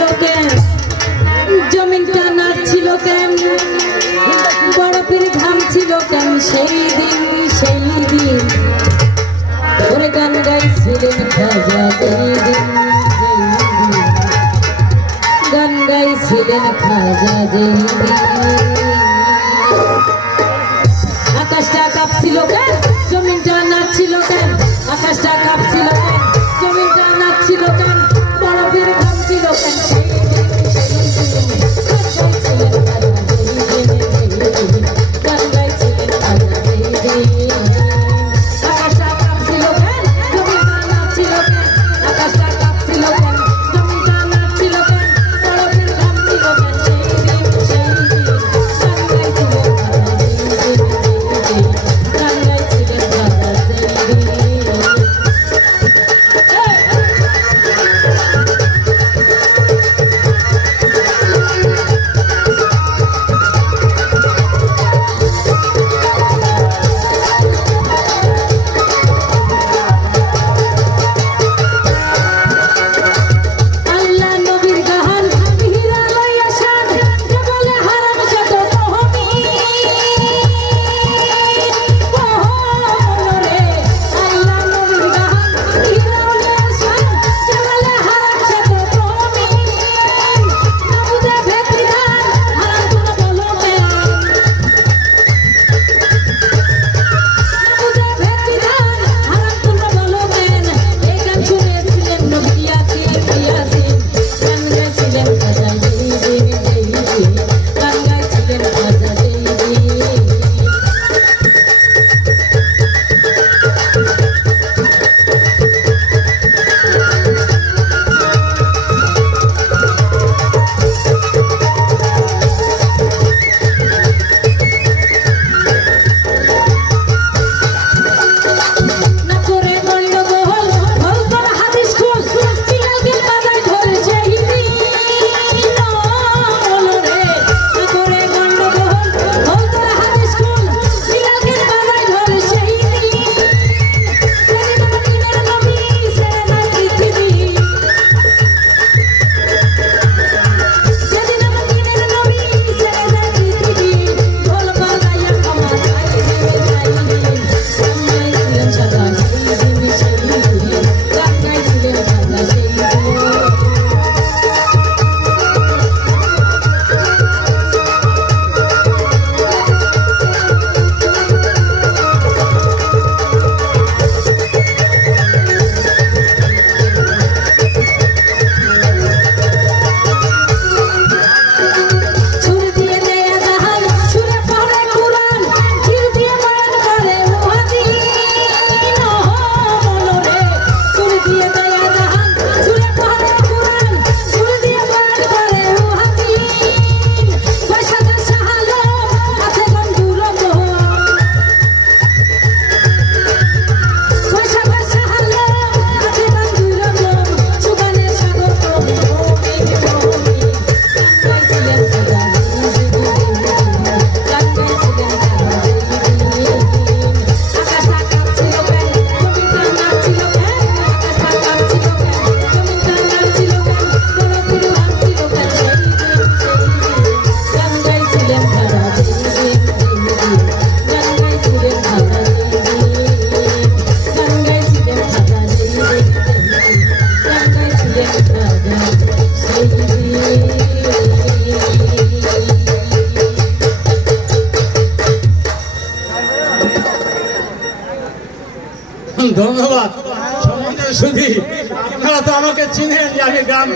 ছিল কেন, জমিনটা নাচছিল কেন, বরফের ঘাম ছিল কেন সেই দিন ওরে গান গাইছিলেন খাজা যেই দিন গান গাইছিলেন খাজা যেই দিন। আকাশটা কাঁপছিল কেন, জমিনটা নাচছিল কেন, আকাশটা কাঁপছিল কেন, জমিনটা নাচছিল কেন, বরফের ঘাম ছিল কেন সেই দিন গান গাইছিলেন খাজা যেই দিন। আকাশটা কাঁপছিল কেন, জমিনটা নাচছিল কেন, আকাশটা কাঁপছিল কেন, জমিনটা নাচছিল কেন, বরফের ঘাম ছিল কেন সেই দিন গান গাইছিলেন খাজা যেই দিন গান গাইছিলেন খাজা যেই দিন। ধন্যবাদ। শুধু আপনারা তো আমাকে চিনেন যে আমি গ্রাম